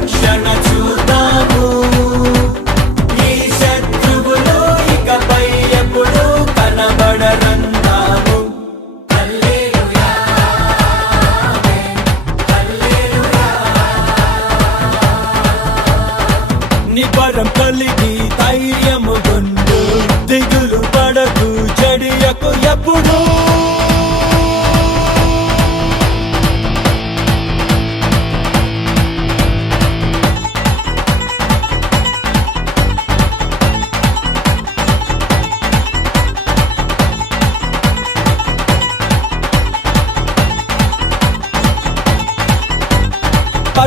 రక్షణ చూద్దాము. ఈ శత్రువులు ఇకపై ఎప్పుడు కనబడరందాము. నిపరం కలిగి ధైర్యము గుండు. దిగులు పడకు చెడియకు ఎప్పుడు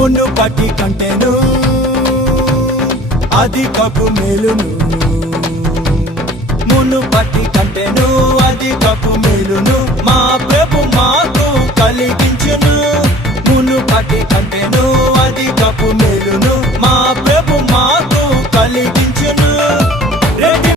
మునుపటి కంటేను. అధికపు మేలును. మునుపటి కంటేను అధికపు మేలును. మా ప్రభు మాకు కలిగించును. మునుపటి కంటేను అధికపు మేలు